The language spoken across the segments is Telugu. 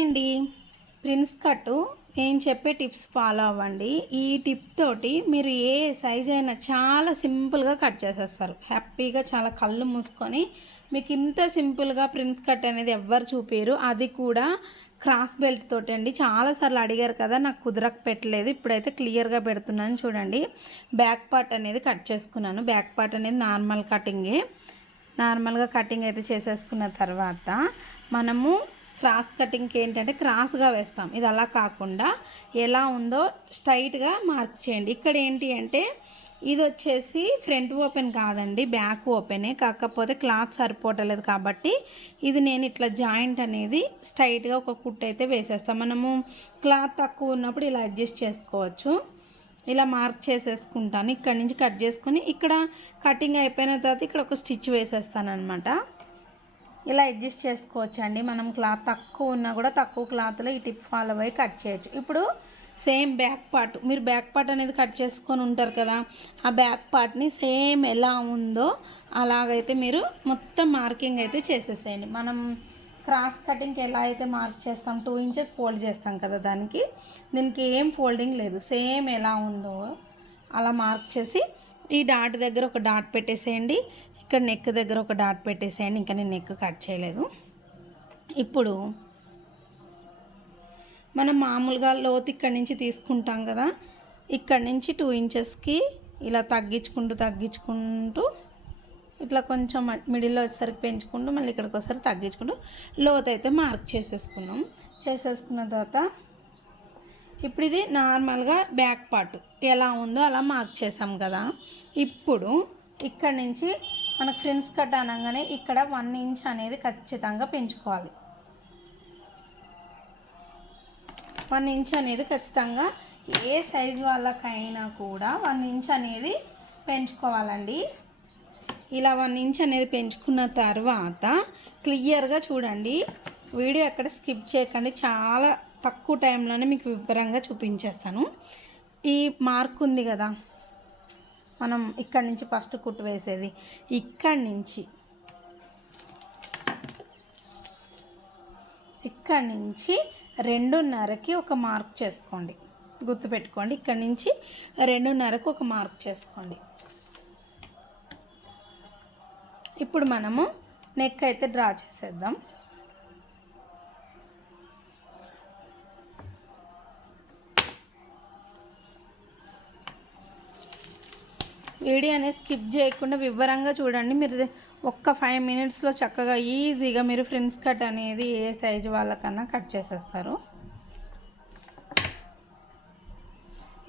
అండి ప్రిన్స్ కట్టు నేను చెప్పే టిప్స్ ఫాలో అవ్వండి. ఈ టిప్ తోటి మీరు ఏ సైజ్ అయినా చాలా సింపుల్గా కట్ చేసేస్తారు. హ్యాపీగా చాలా కళ్ళు మూసుకొని మీకు ఇంత సింపుల్గా ప్రిన్స్ కట్ అనేది ఎవ్వరు చూపారు అది కూడా క్రాస్ బెల్ట్ తోటి అండి. చాలాసార్లు అడిగారు కదా నాకు కుదరక పెట్టలేదు ఇప్పుడైతే క్లియర్గా పెడుతున్నాను చూడండి. బ్యాక్ పార్ట్ అనేది కట్ చేసుకున్నాను. బ్యాక్ పార్ట్ అనేది నార్మల్ కటింగే. నార్మల్గా కటింగ్ అయితే చేసేసుకున్న తర్వాత మనము క్రాస్ కటింగ్కి ఏంటంటే క్రాస్గా వేస్తాం. ఇది అలా కాకుండా ఎలా ఉందో స్ట్రైట్గా మార్క్ చేయండి. ఇక్కడ ఏంటి అంటే ఇది వచ్చేసి ఫ్రంట్ ఓపెన్ కాదండి బ్యాక్ ఓపెనే. కాకపోతే క్లాత్ సరిపోవటలేదు కాబట్టి ఇది నేను ఇట్లా జాయింట్ అనేది స్ట్రైట్గా ఒక కుట్ అయితే వేసేస్తాం. మనము క్లాత్ తక్కువ ఉన్నప్పుడు ఇలా అడ్జస్ట్ చేసుకోవచ్చు. ఇలా మార్క్ చేసేసుకుంటాను. ఇక్కడ నుంచి కట్ చేసుకుని ఇక్కడ కటింగ్ అయిపోయిన తర్వాత ఇక్కడ ఒక స్టిచ్ వేసేస్తాను అనమాట ఇలా అడ్జస్ట్ చేసుకోవచ్చు అండి మనం క్లాత్ తక్కువ ఉన్నా కూడా తక్కువ క్లాత్లో ఈ టిప్ ఫాలో అయ్యి కట్ చేయొచ్చు. ఇప్పుడు సేమ్ బ్యాక్ పార్ట్. మీరు బ్యాక్ పార్ట్ అనేది కట్ చేసుకొని ఉంటారు కదా ఆ బ్యాక్ పార్ట్ని సేమ్ ఎలా ఉందో అలాగైతే మీరు మొత్తం మార్కింగ్ అయితే చేసేసేయండి. మనం క్రాస్ కటింగ్కి ఎలా అయితే మార్క్ చేస్తాం టూ ఇంచెస్ ఫోల్డ్ చేస్తాం కదా దానికి దీనికి ఏం ఫోల్డింగ్ లేదు. సేమ్ ఎలా ఉందో అలా మార్క్ చేసి ఈ డాట్ దగ్గర ఒక డాట్ పెట్టేసేయండి. ఇక్కడ నెక్ దగ్గర ఒక డాట్ పెట్టేసేయండి ఇంకా నేను నెక్ కట్ చేయలేదు. ఇప్పుడు మనం మామూలుగా లోతు ఇక్కడి నుంచి తీసుకుంటాం కదా ఇక్కడి నుంచి టూ ఇంచెస్కి ఇలా తగ్గించుకుంటూ తగ్గించుకుంటూ ఇట్లా కొంచెం మిడిల్లో వచ్చేసరికి పెంచుకుంటూ మళ్ళీ ఇక్కడికి ఒకసారి తగ్గించుకుంటూ లోతు అయితే మార్క్ చేసేసుకున్నాం. చేసేసుకున్న తర్వాత ఇప్పుడు ఇది నార్మల్గా బ్యాక్ పార్ట్ ఎలా ఉందో అలా మార్క్ చేసాం కదా. ఇప్పుడు ఇక్కడ నుంచి మనకు ఫ్రిన్స్ కట్ అనగానే ఇక్కడ వన్ ఇంచ్ అనేది ఖచ్చితంగా పెంచుకోవాలి. వన్ ఇంచ్ అనేది ఖచ్చితంగా ఏ సైజ్ వాళ్ళకైనా కూడా వన్ ఇంచ్ అనేది పెంచుకోవాలండి. ఇలా వన్ ఇంచ్ అనేది పెంచుకున్న తర్వాత క్లియర్గా చూడండి. వీడియో ఎక్కడ స్కిప్ చేయకండి. చాలా తక్కువ టైంలోనే మీకు వివరంగా చూపించేస్తాను. ఈ మార్క్ ఉంది కదా. మనం ఇక్కడి నుంచి ఫస్ట్ కుట్టు వేసేది. ఇక్కడి నుంచి. ఇక్కడి నుంచి రెండున్నరకి ఒక మార్క్ చేసుకోండి. గుర్తుపెట్టుకోండి ఇక్కడి నుంచి రెండున్నరకు ఒక మార్క్ చేసుకోండి. ఇప్పుడు మనము నెక్ అయితే డ్రా చేసేద్దాం. వీడియో అనేది స్కిప్ చేయకుండా వివరంగా చూడండి. మీరు ఒక్క ఫైవ్ మినిట్స్లో చక్కగా ఈజీగా మీరు ఫ్రిన్స్ కట్ అనేది ఏ సైజు వాళ్ళకన్నా కట్ చేసేస్తారు.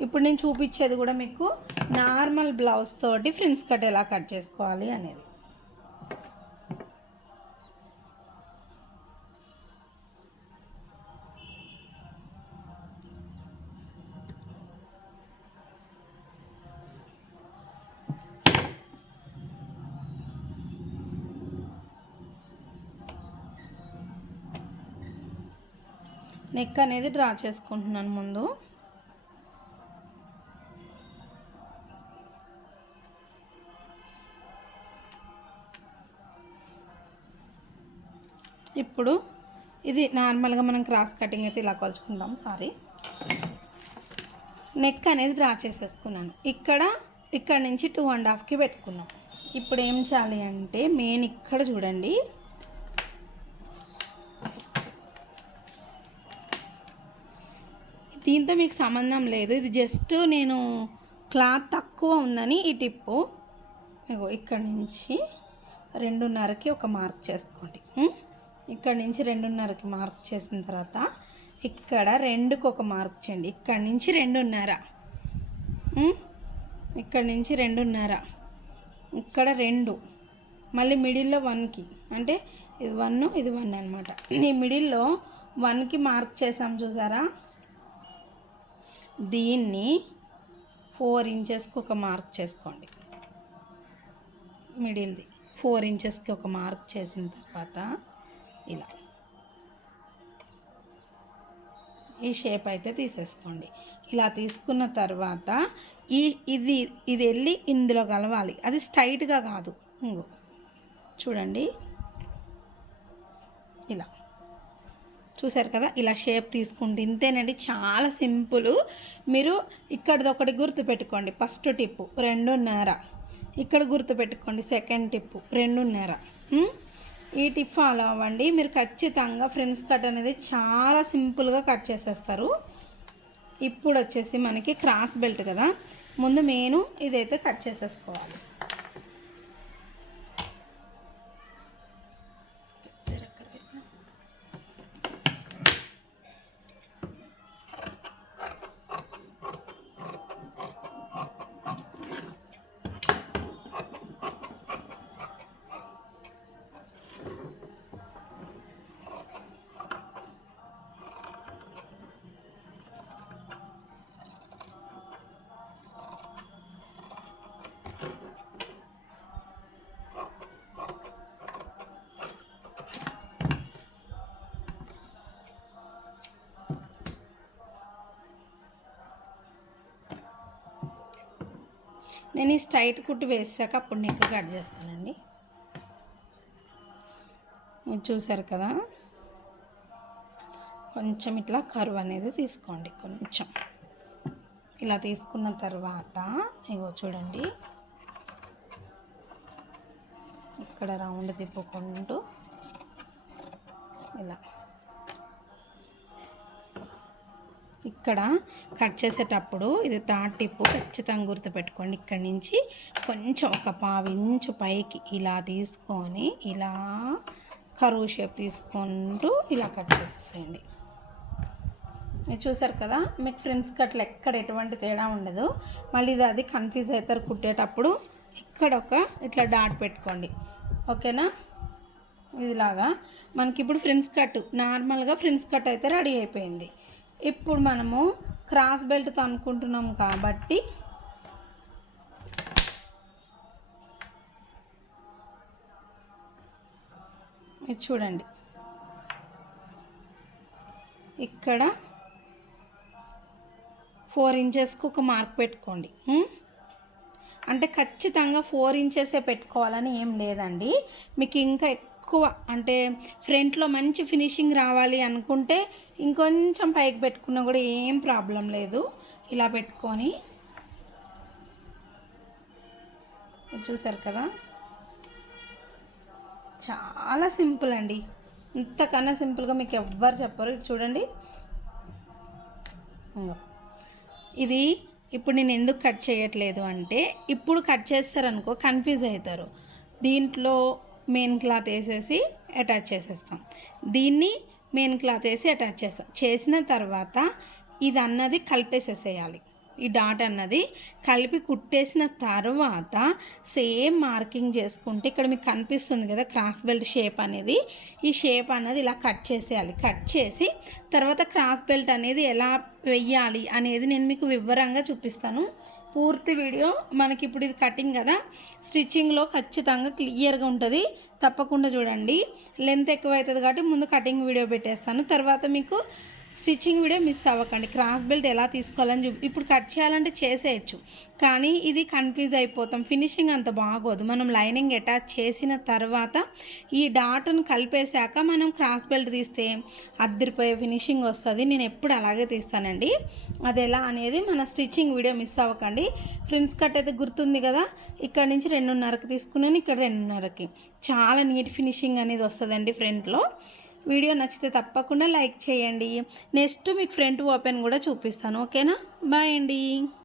ఇప్పుడు నేను చూపించేది కూడా మీకు నార్మల్ బ్లౌజ్ తోటి ఫ్రిన్స్ కట్ ఎలా కట్ చేసుకోవాలి అనేది. నెక్ అనేది డ్రా చేసుకుంటున్నాను ముందు. ఇప్పుడు ఇది నార్మల్గా మనం క్రాస్ కటింగ్ అయితే ఇలా కొలుచుకుంటాం సారీ నెక్ అనేది డ్రా చేసేసుకున్నాను. ఇక్కడ ఇక్కడ నుంచి టూ అండ్ హాఫ్కి పెట్టుకున్నాం. ఇప్పుడు ఏం చేయాలి అంటే మెయిన్ ఇక్కడ చూడండి. దీంతో మీకు సంబంధం లేదు. ఇది జస్ట్ నేను క్లాత్ తక్కువ ఉందని ఈ టిప్పు. ఇగో ఇక్కడ నుంచి రెండున్నరకి ఒక మార్క్ చేసుకోండి. ఇక్కడ నుంచి రెండున్నరకి మార్క్ చేసిన తర్వాత ఇక్కడ రెండుకు ఒక మార్క్ చేయండి. ఇక్కడ నుంచి రెండున్నర. ఇక్కడ నుంచి రెండున్నర. ఇక్కడ రెండు. మళ్ళీ మిడిల్లో వన్కి. అంటే ఇది వన్ ఇది వన్ అనమాట ఈ మిడిల్లో వన్కి మార్క్ చేసాం చూసారా? దీన్ని ఫోర్ ఇంచెస్కి ఒక మార్క్ చేసుకోండి. మిడిల్ది ఫోర్ ఇంచెస్కి ఒక మార్క్ చేసిన తర్వాత ఇలా. ఈ షేప్ అయితే తీసేసుకోండి. ఇలా తీసుకున్న తర్వాత ఈ ఇది ఇది వెళ్ళి ఇందులో కలవాలి. అది స్ట్రైట్గా కాదు. ఇంకో. చూడండి. ఇలా. చూసారు కదా? ఇలా షేప్ తీసుకుంటే ఇంతేనండి. చాలా సింపుల్. మీరు ఇక్కడిది ఒకటి గుర్తుపెట్టుకోండి. ఫస్ట్ టిప్పు రెండున్నర. ఇక్కడ గుర్తుపెట్టుకోండి సెకండ్ టిప్పు రెండున్నర. ఈ టిప్ ఫాలో అవ్వండి. మీరు ఖచ్చితంగా ఫ్రెండ్స్ కట్ అనేది చాలా సింపుల్గా కట్ చేసేస్తారు. ఇప్పుడు వచ్చేసి మనకి క్రాస్ బెల్ట్ కదా? ముందు మెయిన్ ఇదైతే కట్ చేసేసుకోవాలి. నేను ఈ స్ట్రైట్ కుట్టు వేసాక అప్పుడు నెక్ కట్ చేస్తానండి. ఇది చూసారు కదా? కొంచెం ఇట్లా కరువు అనేది తీసుకోండి కొంచెం. ఇలా తీసుకున్న తర్వాత ఇగో చూడండి. ఇక్కడ రౌండ్ తిప్పుకుంటూ ఇలా. ఇక్కడ కట్ చేసేటప్పుడు ఇది థర్డ్ టిప్పు ఖచ్చితంగా గుర్తుపెట్టుకోండి. ఇక్కడ నుంచి కొంచెం ఒక పావించు పైకి ఇలా తీసుకొని ఇలా కరువు షేప్ తీసుకుంటూ ఇలా కట్ చేసేసేయండి. ఇది చూసారు కదా? మీకు ఫ్రెండ్స్ కట్ల ఎక్కడ ఎటువంటి తేడా ఉండదు. మళ్ళీ ఇది అది కన్ఫ్యూజ్ అవుతారు కుట్టేటప్పుడు. ఇక్కడ ఒక ఇట్లా డాట్ పెట్టుకోండి. ఓకేనా? ఇదిలాగా. మనకి ఇప్పుడు ఫ్రెండ్స్ కట్. నార్మల్గా ఫ్రెండ్స్ కట్ అయితే రెడీ అయిపోయింది. ఇప్పుడు మనము క్రాస్ బెల్ట్తో అనుకుంటున్నాం కాబట్టి ఇది చూడండి. ఇక్కడ ఫోర్ ఇంచెస్కి ఒక మార్క్ పెట్టుకోండి. అంటే ఖచ్చితంగా ఫోర్ ఇంచెసే పెట్టుకోవాలని ఏం లేదండి. మీకు ఇంకా ఎక్కువ అంటే ఫ్రంట్లో మంచి ఫినిషింగ్ రావాలి అనుకుంటే ఇంకొంచెం పైకి పెట్టుకున్నా కూడా ఏం ప్రాబ్లం లేదు. ఇలా పెట్టుకొని చూసారు కదా? చాలా సింపుల్ అండి. ఇంతకన్నా సింపుల్గా మీకు ఎవ్వరు చెప్పరు. చూడండి. ఇది ఇప్పుడు నేను ఎందుకు కట్ చేయట్లేదు అంటే ఇప్పుడు కట్ చేస్తారనుకో కన్ఫ్యూజ్ అవుతారు. దీంట్లో మెయిన్ క్లాత్ వేసేసి అటాచ్ చేసేస్తాం. దీన్ని మెయిన్ క్లాత్ వేసి అటాచ్ చేస్తాం. చేసిన తర్వాత ఇది అన్నది కలిపేసేసేయాలి. ఈ డాట్ అన్నది కలిపి కుట్టేసిన తర్వాత సేమ్ మార్కింగ్ చేసుకుంటే ఇక్కడ మీకు కనిపిస్తుంది కదా క్రాస్ బెల్ట్ షేప్ అనేది. ఈ షేప్ అన్నది ఇలా కట్ చేసేయాలి. కట్ చేసి తర్వాత క్రాస్ బెల్ట్ అనేది ఎలా వెయ్యాలి అనేది నేను మీకు వివరంగా చూపిస్తాను. పూర్తి వీడియో. మనకి ఇప్పుడు ఇది కటింగ్ కదా. స్టిచ్చింగ్లో ఖచ్చితంగా క్లియర్గా ఉంటుంది. తప్పకుండా చూడండి. లెంత్ ఎక్కువ అవుతుంది కాబట్టి ముందు కటింగ్ వీడియో పెట్టేస్తాను. తర్వాత మీకు స్టిచ్చింగ్ వీడియో మిస్ అవ్వకండి. క్రాస్ బెల్ట్ ఎలా తీసుకోవాలని చూపి ఇప్పుడు కట్ చేయాలంటే చేసేయచ్చు. కానీ ఇది కన్ఫ్యూజ్ అయిపోతాం. ఫినిషింగ్ అంత బాగోదు. మనం లైనింగ్ అటాచ్ చేసిన తర్వాత ఈ డాట్ను కలిపేశాక మనం క్రాస్ బెల్ట్ తీస్తే అద్దరిపోయే ఫినిషింగ్ వస్తుంది. నేను ఎప్పుడు అలాగే తీస్తానండి. అది ఎలా అనేది మన స్టిచ్చింగ్ వీడియో మిస్ అవ్వకండి. ఫ్రిన్స్ కట్ అయితే గుర్తుంది కదా? ఇక్కడ నుంచి రెండున్నరకి తీసుకున్నాను ఇక్కడ రెండున్నరకి. చాలా నీట్ ఫినిషింగ్ అనేది వస్తుందండి ఫ్రంట్లో. వీడియో నచ్చితే తప్పకుండా లైక్ చేయండి. నెక్స్ట్ మీకు ఫ్రంట్ ఓపెన్ కూడా చూపిస్తాను. ఓకేనా? బాయ్ అండి.